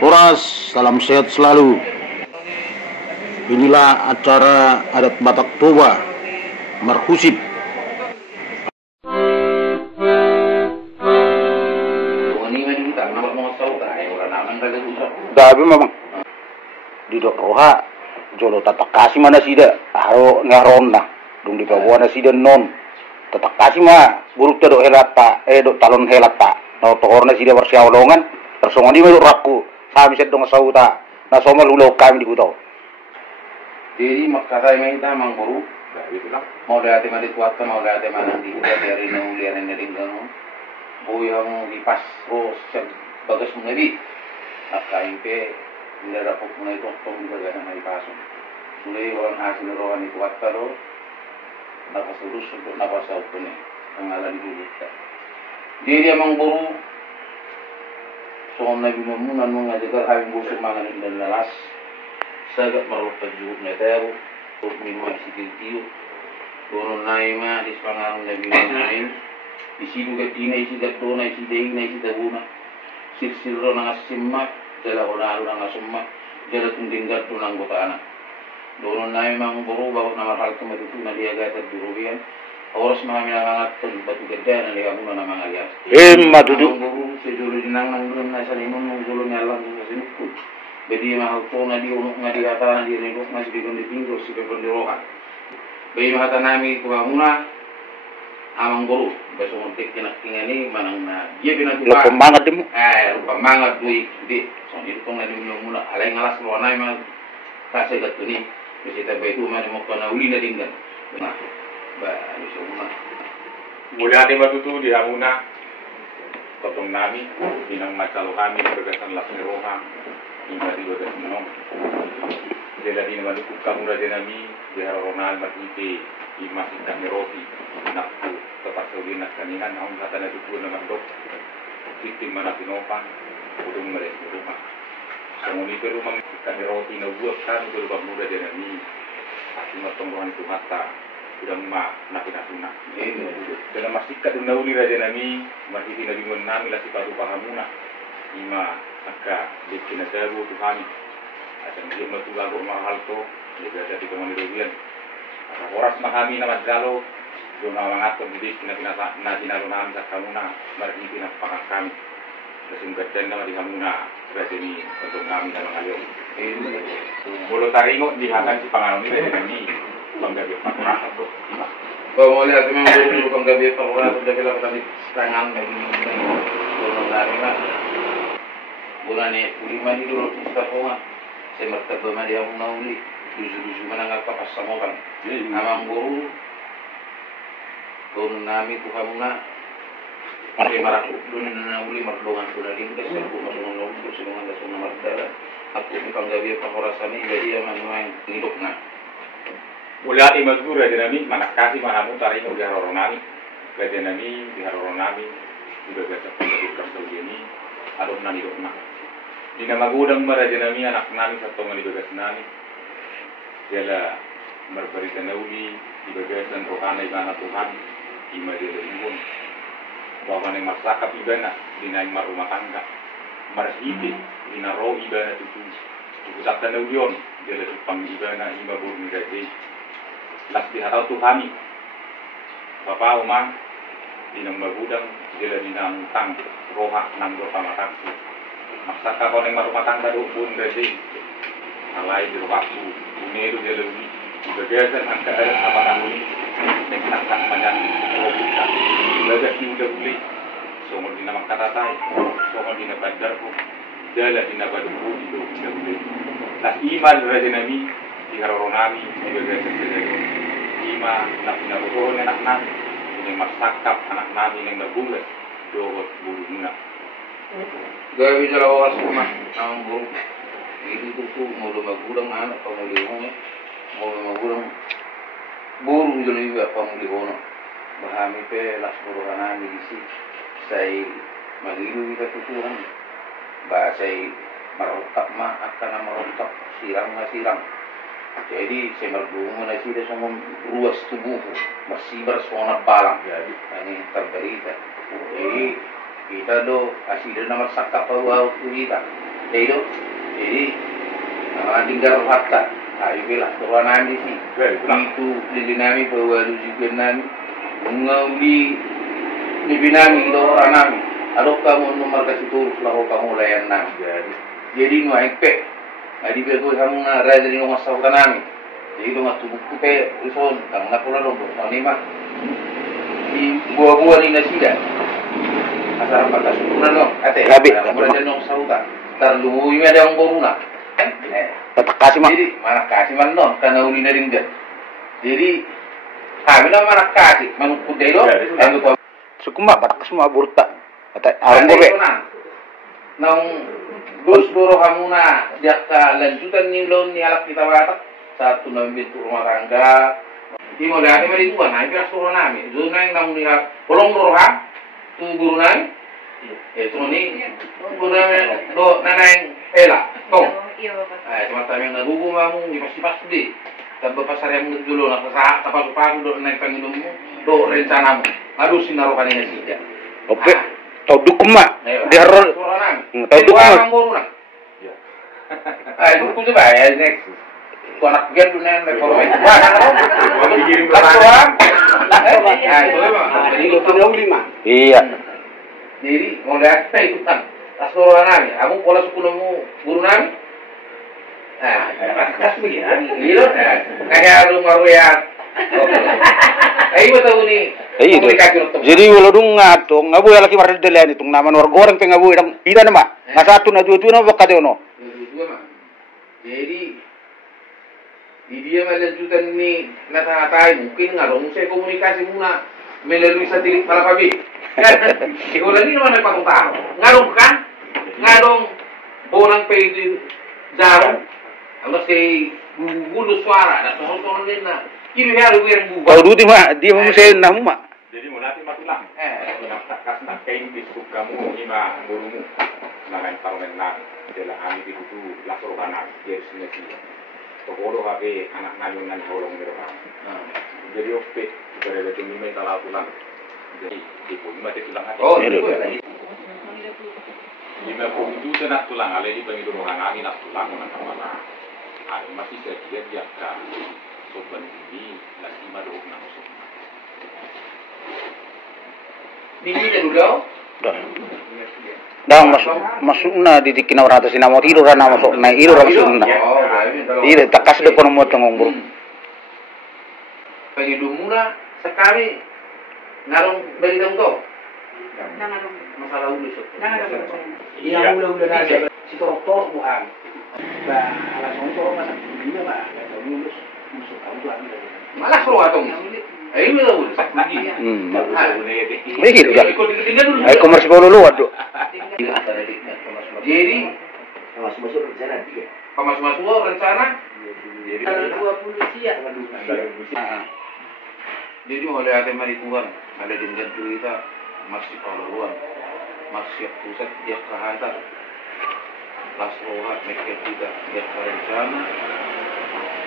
Horas, salam sehat selalu. Inilah acara adat Batak Toba, Markusip. Dabi memang di dok roha jolo tatak kasih mana sida aro ngaron na dung di bawah na sida non tatak kasih mah buruk dok helata dok talon helata no tohor na sida bersiawlongan tersongan di melu raku sabi set dong sauta na somar ulo kami di kutau. Jadi makasay may tamang buru, mau dati mali kuat mau dati manang di dari nung lian dari gano, buyang ipas ros bagas mengabi, akaimpe ndarapok mulai tong baga na ipason. Mulai orang hasil rohan itu kuat karo, napasurus untuk napasau pun ang alam dulu. Jadi amang buru, so nabi mamunan mengajar kami busuk mangan dan lalas. Sagat marot pagjuhok na tayo, huwag minuman si Kiltiyo. Doon naima, ispangarang na binunayin. Isilugat ina, isigat doon, isidaig na, isitabuna. Sirsilro na nga simma, dala ko naro na nga summa, dala kong dinggat doon ang butana. Doon naima ang buro, bawat na mahal ka matuto na liagat at birubian. Oras mga minangangat ko, batugad dyan, nalihamuna na mga lias. Matuto. Ang buro, si Julo dinang nang doon na sa limon, ng Julo niya lang sa sinukod. Bedi mahal na di unuk nga di hata na di ringkok nga si bigong di pinggol si bigong di rokan. Bedi mahata nami kuha muna amang guru. Baso nguntik kinaktingan ni manang na dia pinagkuha. Lo pemangat mo? Pemangat duit di. So itu nga di muna. Alay ngalas lo na yung kasi gato ni. Kasi tabay itu man mo na uli na dinggan. Nah, ba ano siya muna. Muli ating matuto di hamuna. Totong nami binang macalo kami bergasan las ni Roma. Ingkari bagas menong. Jela di naman lukuk kamu raja nami jahar ronal matike imasik kami roti nakku tepat saudi nak kaningan naung kata na tutur na mandok titim mana pinopan udung meres di rumah sanguni ke rumah kami roti na buat kan ke lubang muda raja nami asi matong rohan itu mata udang ma napinasuna dalam masik kadung nauli raja nami masih nabi menami lasi padu pahamuna ima aka dikina daru Tuhan asan dia matulago mahal to dia berada di kamar dirugian aka horas makami na madalo do na mangaton di kina pinasa na dinalo na sa kamuna margi pinapakak kami kasing gaden na di kamuna berada ni untuk kami na mangayo bolo taringo di hakan si pangaron ni ni panggabi pakurasa to Pamuli at mga guru panggabi pakurasa dahil kami tangan naging doon na bulan ni lima di dulu kita punga saya mertaba mari aku nauli tujuh menanggal papas samokan amang guru doon nami tu kamuna saya maraku doon nauli marlongan tu dari kita saya pun masuk nauli semua ada semua mardala aku ni panggabi pangorasa ni jadi yang hidup na mula di mazgura di nami manakasi manamu tarik di haroronami di nami di haroronami juga biasa panggabi panggabi ini adon nani dok na di nama gudang maraja nami anak nami satu ngali bagas nami jala merbarita nauli di bagasan rohana ibana Tuhan ima dia lembun bahwa neng marsakap ibana di naik rumah tangga marhiti di naro ibana tutu usapkan naulion jala tupang ibana ima burung gaji las di hatau Tuhani bapak umang di nama gudang jala di nang roha nang pamataksi maksaka ko nang marumah tangga do pun gaji alay di rupaku buneru dia lewi bagasan ang kaayat apa kamu nang taktak panjang robita bagas di udah beli somol di namang katatay somol di nabadar ko dala di nabaduko di do udah beli las iman raja nami di haroronami di bagasan sedayo ima na pinabuko anak nami yung maksakap anak nami nang nabulat dogot buru muna gawi jala oras rumah amang guru itu tuh mau magurang anak pamulihong mau magurang buru jala iba pamulihong bahami pe las buruhanan di sini saya magilu kita tuturan bahasa marotak ma akan marotak sirang jadi saya merdungu na sida semua ruas tubuh masih bersona balang jadi ini terberita jadi kita do asli nama sakap bawa kita. Jadi tinggal fakta. Ayo bilang tuan nami sih. Itu lili nami bawa juga nami. Mengauli di nami itu orang nami. Adok kamu nomor kasih turus lah kamu layan nami. Jadi nu ekpe. Adi biar kamu na raja di nomor sahut nami. Jadi itu nggak tubuh kupe uson. Kamu nggak pula lombok. Ini mah di buah-buah ni nasi dah. Asal apa tak suku nano, ate. Kemudian nong sauta, terlalu ini ada yang boruna. Tetap kasih mah. Jadi mana kasih mana non, karena uli naring dia. Jadi, kami nama mana kasih, mana kudai lo, yang itu. Suku mah batak semua burta. Kata orang gue. Nong dos doro hamuna dia ka lanjutan ni lo ni alak kita batak satu nambit rumah tangga. Di mulai ada mari tuan, naik kelas turun nami. Zona yang nong ni bolong doro ha. Tu guru nai, cuma ni guru nai do nanai ela, tong. Semasa yang narugu mamu ni pasti di. Tapi pasar yang dulu nak sah, tapi supaya do naik pangilum do rencana mu. Aduh sinarokan ini sih. Oke, tahu dukum mah. Dia rol. Tahu dukum mah. Itu coba ya next. Kau anak pian tu nen kalau main. Kamu dikirim ke Iya. Jadi mau lihat itu kan asal nami. Kamu pola suku nemu guru nami. Kas begini. Iya. Kayak lu maruya. Ayo tahu ni. Jadi walau dong ngato, ngabu ya lagi marah delian itu nama nor goreng pengabu idam. Ida nama. Ngasatu na tu na bakate ono. Jadi di dia melanjutkan ini nata-natai mungkin ngarong saya komunikasi muna melalui satelit Palapabi. Ikaw lagi naman nagpatutao. Ngarong kan? Ngarong bonang pa itu jarong. Ang kasi gugulo suara na tonton na. Ini halo yang buka. Kau dulu dia mau saya namu mak. Jadi mau nanti matulang. Tak nak kain biskup kamu lima gurumu. Nangan parmen nang. Adalah kami itu lasoran dia sini. Tokodo habe anak nanyun nan holong mereka. Jadi opet dari betul ni mereka lakukan. Jadi ibu mati tulang hati. Oh, lima puluh juta nak tulang, alih di pengidur orang kami nak tulang orang kamana. Ada masih sedia dia kan. Soban ini lagi baru nak masuk. Ini dulu. Dah masuk na di kina orang atas nama tidur na masuk na iru masuk na. Iya tak kasih depan mau tengok Penghidup murah sekali ngarong dari dong. Masalah ulus. Iya udah aja. Si Toto bukan. Bah, langsung Toto mana? Ini mah ulus masuk tahu lagi. Malah suruh atong. Ayo udah ulus lagi. Begitu dah. Ayo komersi bolu lu waduh. Jadi masuk rencana dia. masuk rencana. Jadi Tanggal 20 siang. Jadi oleh ada mari Tuhan, ada dengan kita masih paluan, masih pusat dia kehantar. Las rohat mereka kita dia rencana.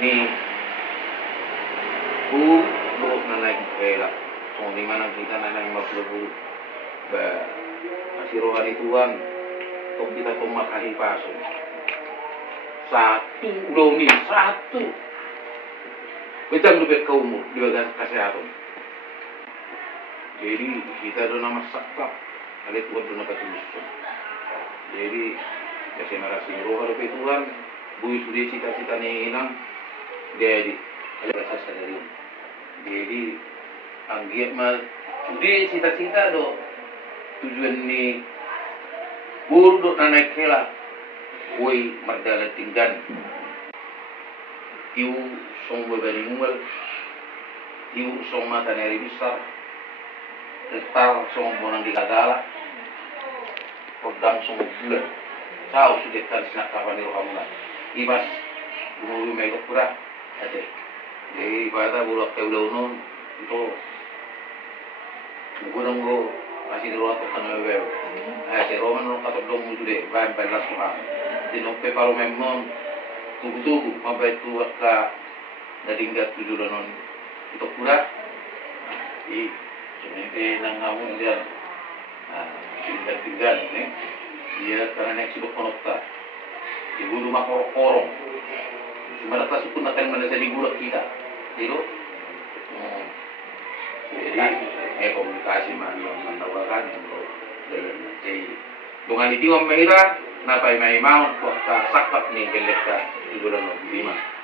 Ni buruk na naik kela. So di mana kita na naik buruk. Masih rohani Tuhan. Tok kita pemakahi paso. Satu dong ni, satu. Kita lebih ke umur di bagian kesehatan. Jadi kita ada nama sakap, ada Tuhan ada nama Tuhan. Jadi biasa narasi roh ada Tuhan, bui sudah cita-cita ni inang, jadi ada rasa sadari. Jadi anggiat mal sudah cita-cita do tujuan ni buru do naik kela, woi merdala tinggan. Iu song berbani mual, iu song mata neri besar, retar song bonang di kagala, kodang song bulan, tahu sudah kan sinak kapan itu kamu lah, ibas bulu mereka pura, ada, jadi pada bulak keudaun itu, mungkin go masih di ruang tekan level, si Roman orang kata dong muncul deh, bahan pelas tuhan, di nompe paru memang tubuh sampai tua ke dari enggak tujuh non itu pura i sebenarnya nang kamu dia tinggal nih dia karena naik sibuk konokta ibu rumah korong mereka pun akan menjadi gula kita itu jadi komunikasi menawarkan untuk dengan itu mereka napai mai mau kok sakap nih gelek di bulan 5